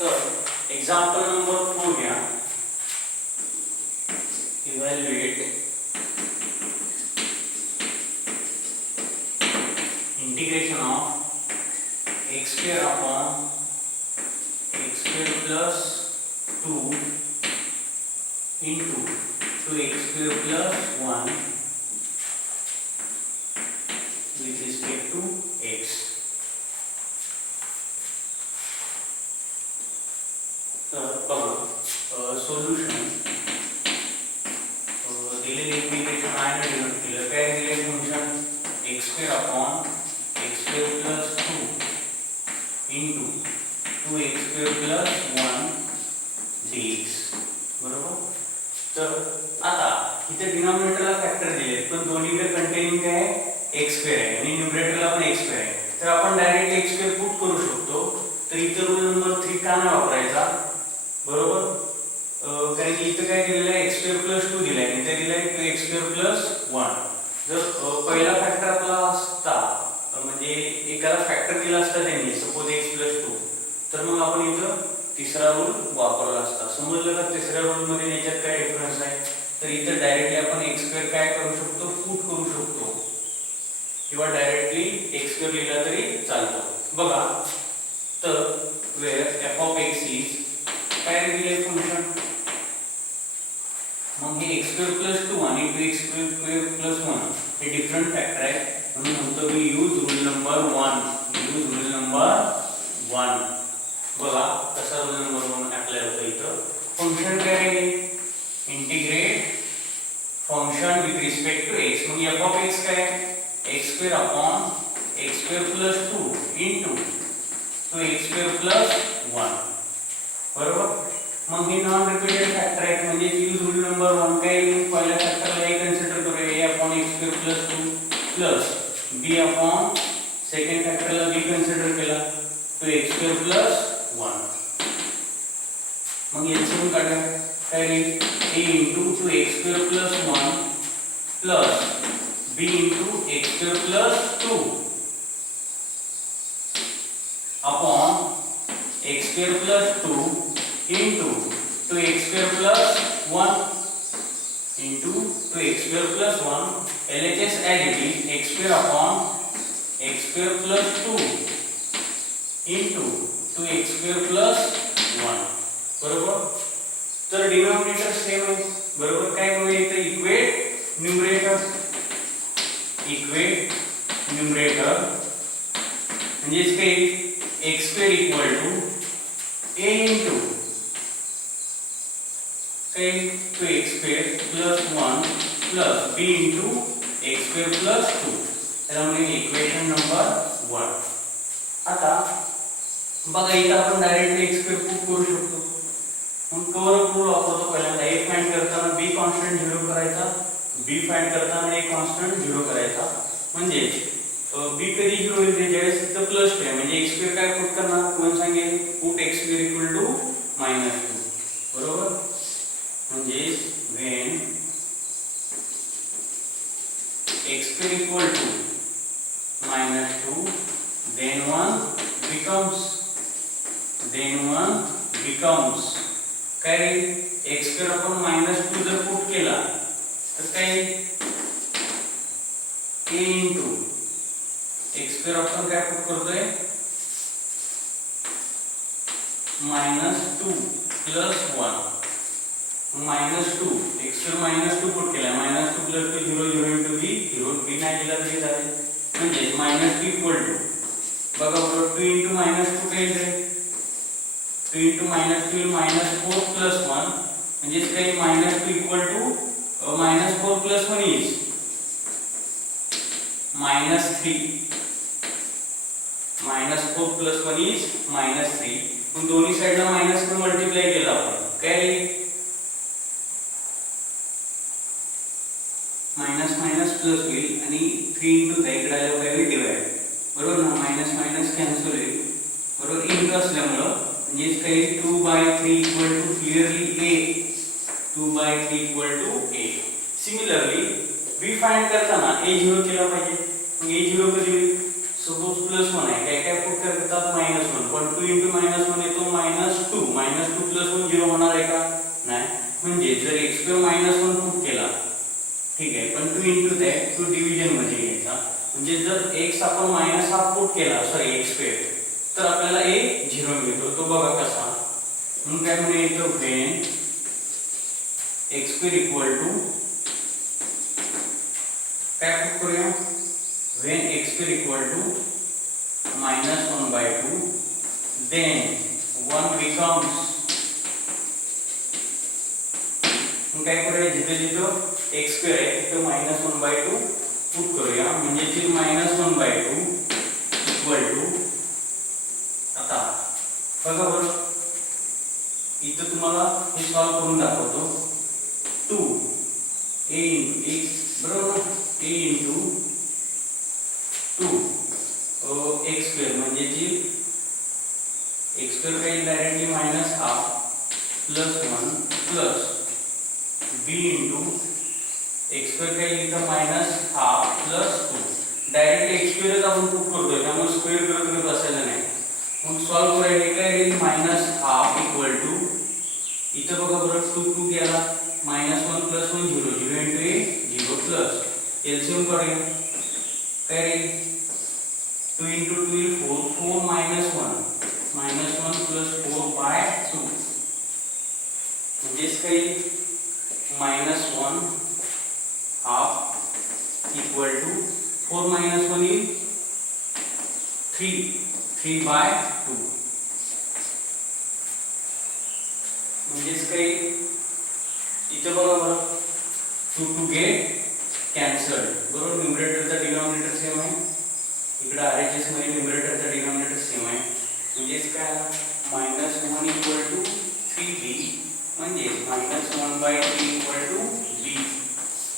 तर example number 4 घ्या. Evaluate integration of x square upon x square plus 2 into 2x square plus 1 with respect to x. तर बघा solution दिलेले integration आहे ना डिनोट केलं काय दिले function x square upon x square plus 2 into 2x square plus 1 dx. बरोबर. तर आता इथे डिनॉमिनेटरला फॅक्टर दिलेत पण दोन्हीकडे कंटेनिंग काय आहे x स्क्वेअर आहे आणि न्यूमरेटरला पण x स्क्वेअर आहे. तर आपण डायरेक्ट x स्क्वेअर पुट करू शकतो. तर इथे रूल नंबर 3 का नाही वापरायचा. बरोबर. कारण की इथे काय दिलेलं आहे x स्क्वेअर प्लस 2 दिलाय आणि इथे दिलाय 2x स्क्वेअर प्लस 1. जर पहिला फॅक्टर आपला असता म्हणजे एकाला फॅक्टर दिला असता त्यांनी सपोज x प्लस 2 तर मग आपण इथं तिसरा रूल वापरला असता. समजलं का तिसऱ्या रूल मध्ये याच्यात काय डिफरन्स आहे. तर इथं डायरेक्टली आपण x स्क्वेअर काय करू शकतो पुट करू शकतो किंवा डायरेक्टली x स्क्वेअर लिहिला तरी चालतो. बघा तर where f of x is काय दिले फंक्शन मग हे x स्क्वेअर प्लस 2 आणि 2x स्क्वेअर प्लस 1 हे डिफरंट फॅक्टर आहे म्हणून म्हणतो मी use rule number 1. Use rule number 1. बघा कसा रूल नंबर 1 अप्लाय होतो इथं. फंक्शन काय आहे integrate function with respect to x. मग f ऑफ x काय x square upon x square plus 2 into 2x square plus 1. बरोबर. मग हे नॉन रिपीटेड फॅक्टर आहेत म्हणजे यूज रूल नंबर 1 काय पहिल्या फॅक्टरला a कन्सिडर करूया a upon x square plus 2 plus b upon second फॅक्टरला b कन्सिडर केला 2x स्क्वेअर प्लस 1. मग याच्यातून काढूया काय येईल a into 2x square plus 1 plus b into x square plus 2 upon x square plus 2 into 2x square plus 1 into 2x square plus 1 LHS as it is x square upon x square plus 2 into 2x square plus 1. बरोबर. तर denominator same आहे. बरोबर. काय करूया इथे equate numerator म्हणजेच काय x square equal to a into to x square plus 1 plus b into x square plus 2. त्यामुळे इक्वेशन नंबर 1. आता बघा इथे आपण डायरेक्टली x स्क्वेअर पुट करू शकतो. मग कव्हर अप रूल वापरतो. पहिल्यांदा a फाइंड करताना b कॉन्स्टंट 0 करायचा b फाइंड करताना a कॉन्स्टंट 0 करायचा. म्हणजे b कधी 0 होईल ज्यावेळेस इथं प्लस 2 आहे म्हणजे x स्क्वेअर काय पुट करणार कोण सांगेल put x square equal to -2. बरोबर. म्हणजे when x square equal to -2 then 1 becomes काय x square आपण -2 जर पुट केला तर काय a into x square आपण काय पुट करतोय -2 plus 1 -2 x square -2 पुट केला -2 plus 2 0 0 into b 0 b नाही दिला तरी चालेल. म्हणजे -b इक्वल टू बघा बरोबर 2 into -2 काय येईल 2 into -2 -4 plus 1 म्हणजे काय -2 equal to -4 plus 1 is -3. -4 plus 1 is -3. पण दोन्ही साइडला मायनस ने मल्टिप्लाय केला आपण काय मायनस मायनस प्लस होईल आणि 3 into इकडे आल्यावर काय होईल डिवाइड. बरोबर ना. मायनस मायनस कॅन्सल होईल. बरोबर. इंटू असल्यामुळे म्हणजे काही 2/3 equal to clearly a 2/3 equal to a. Similarly b find करताना a 0 केला पाहिजे. मग a 0 कधी होईल सपोज +1 आहे काय काय पुट करतात -1 पण 2 into -1 येतो -2 -2 + 1 0 होणार आहे का? नाही. म्हणजे जर x² -1 पुट केला, ठीक आहे, पण 2 * that 2 डिव्हिजन मध्ये घ्यायचा. म्हणजे जर x आपण -1/2 पुट केला, सॉरी x², तर आपल्याला a 0 मिळतो. तो बघा कसा. म्हणून काय म्हणूया इथं when x² काय पुट करूया, when x² -1/2 then 1 becomes, काय करूया, जिथे जिथं x² आहे तिथं -1/2 पुट करूया. म्हणजे ती -1/2 आता बघा बरं, इथं तुम्हाला हे सॉल्व करून दाखवतो. 2a * x बरोबर, a * 2 x² म्हणजे जी x² काही डायरेक्टली -1/2 + 1 प्लस b * x² काही इथं -1/2 + 2. डायरेक्टली x² च आपण पुट करतोय, त्यामुळे स्क्वेअर करत बसायला नाही. मग सॉल्व करूया. हे काय येईल, -1/2 इथं बघा बरं, 2 2 गेला, -1 + 1 0 0 * a 0 प्लस एलसीएम करूया. काय येईल, 2 * 2 येईल 4 4 - 1 -1 + 4/2 म्हणजेच काही -1/2 = 4 - 1 येईल 3 3/2 म्हणजेच काही इथं बघा बरं, 2 2 गेट कॅन्सल्ड, बरोबर. न्यूमरेटरचा डिनॉमिनेटर सेम आहे, इकडे RHS मध्ये न्यूमरेटरचा डिनॉमिनेटर सेम आहे. म्हणजेच काय, -1 = 3b म्हणजे -1/3 = b,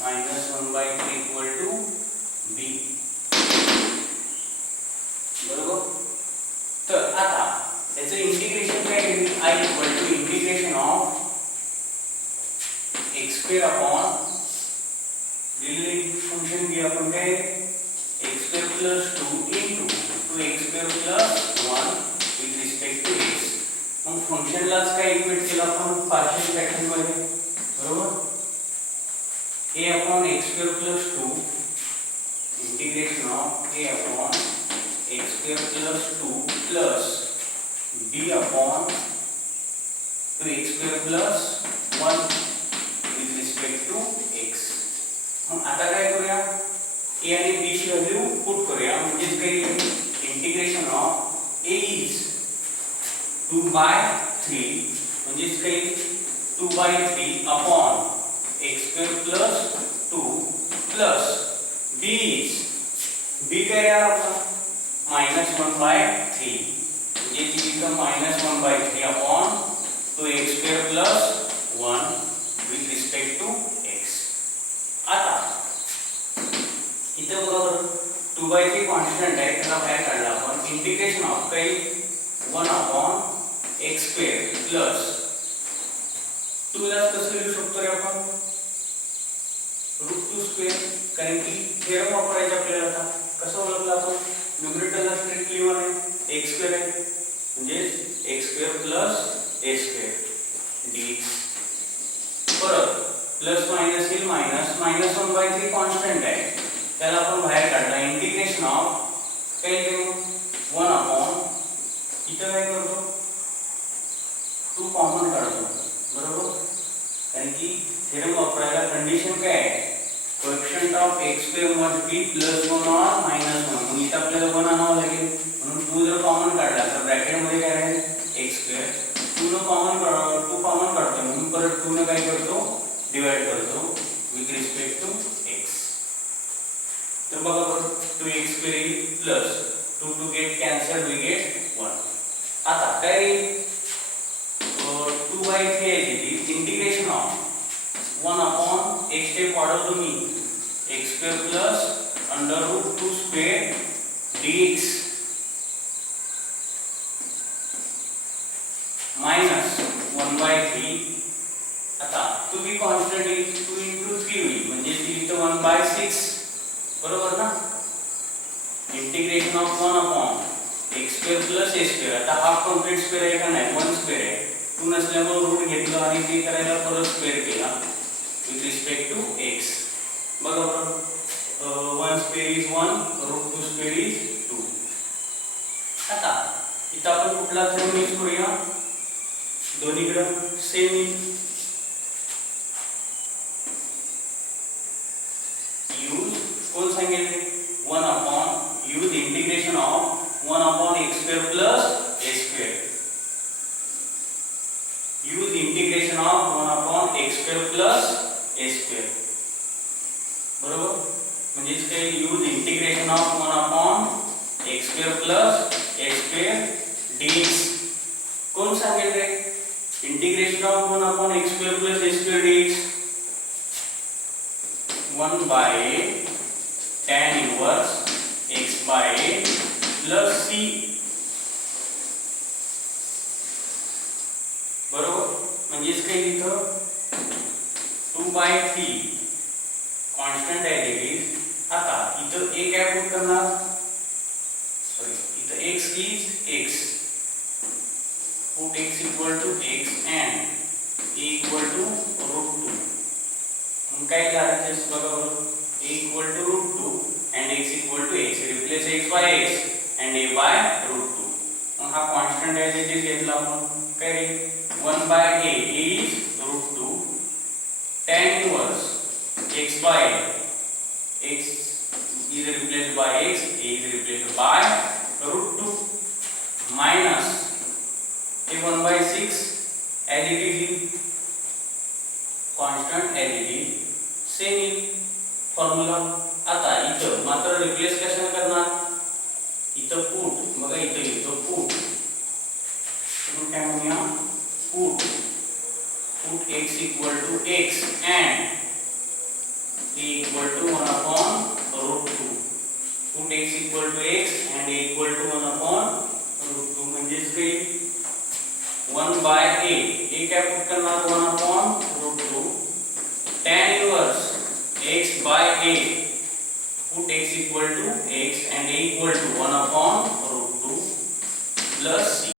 -1/3 = b, बरोबर. तर आता याचं इंटिग्रेशन काय केली, I = integration of x² upon दिलेले फंक्शन घे आपण काय, x² + 2 * 2x² + 1 with respect to x. मग फंक्शनलाच काय इक्वेट केलं आपण पार्शियल फ्रॅक्शन मध्ये, बरोबर. a upon x² + 2 integration of a upon x² + 2 plus b upon 2x² + 1 with respect to x. मग आता काय करूया, a आणि b ची व्हॅल्यू पुट करूया. म्हणजे काही इंटिग्रेशन ऑफ a इज 2/3 म्हणजे काही 2/3 upon x² + 2 plus b is b काय यार आपला -1/3 म्हणजे इथं -1/3 upon 2x² + 1 with respect to x. आता इथं बरोबर 2/3 कॉन्स्टंट आहे, त्याला बाहेर काढला आपण. इंटिग्रेशन ऑफ काही 1 अपॉन x² प्लस 2 ला कसं लिहू शकतो रे आपण, √2², कारण की थेरम वापरायचा आपल्याला. आता कसं ओळखलं आपण, न्यूमरेटरला स्ट्रिक्टली 1 आहे, x² आहे, म्हणजे x² + a² dx. परत प्लस मायनस येईल मायनस, -1/3 कॉन्स्टंट आहे, त्याला आपण बाहेर काढला. इंटिग्रेशन ऑफ काय घेऊ, 1 अपॉन इथं काय करतो, 2 कॉमन काढतो, बरोबर. कारण की थेरम वापरायला कंडिशन काय आहे, coefficient of x² must be +1 और -1. मग इथं आपल्याला 1 आणावं लागेल. म्हणून 2 जर कॉमन काढला तर ब्रॅकेट मध्ये काय राहील, x². 2 कॉमन काढतो, म्हणून परत 2 ने काय करतो, डिवाइड करतो विथ रिस्पेक्ट टू x. तर बघा बरं, 2x² plus 2 2 get cancel, we get 1. आता काय 2/3 आहे तिथे. Integration of 1 upon x step वाढवतो मी, x² प्लस √2² dx मायनस 1/3. आता 2 बी कॉन्स्टंट येईल, 2 * 3 होईल, म्हणजे इथं 1/6, बरोबर ना. Integration of 1 upon x² + a². आता हाफ कंप्लीट स्क्वेअर आहे का नाही, 1² आहे, 2 नसल्यामुळे रूट घेतलं आणि ते करायला परत स्क्वेअर केला विथ रिस्पेक्ट टू x. बघा बरं, 1 square is 1, root 2 square is 2. आता इथं आपण कुठला थेरम यूज करूया, दोन्हीकडे सेम यूज कोण सांगितले, 1 upon use integration of 1 upon x square plus a square. Use integration of 1 upon x square plus a square. बरोबर, म्हणजेच काय, use integration of 1 upon x square plus a square dx. कोण सांगेल रे, integration of 1 upon x square plus a square dx 1 by tan inverse x by a plus c. बरोबर, म्हणजेच काय, इथं 2 by 3 कॉन्स्टंट आहे इट. आता इथं a काय पुट करणार, सॉरी इथं x is x, put x equal to x and a equal to root 2. मग काय झालं, जस्ट बघा बरं, a equal to root 2 and x equal to x, replace x by x and a by root 2. मग हा constant आहे जे घेतला आपण, काय रे, 1 by a is root 2, tan inverse x by x is replaced by x, a is replaced by root 2, minus a 1 by 6 as it is in constant as it is same in formula. आता इथं मात्र replace कशाने करणार, इथं put, बघा इथं put, म्हणून काय म्हणूया, put x equal to x and a equal to 1 upon root 2. put x equal to x and a equal to 1 upon root 2, म्हणजेच काय, 1 by a काय पुट करणार, 1 upon root 2, tan inverse x by a, put x equal to x and a equal to 1 upon root 2 plus c.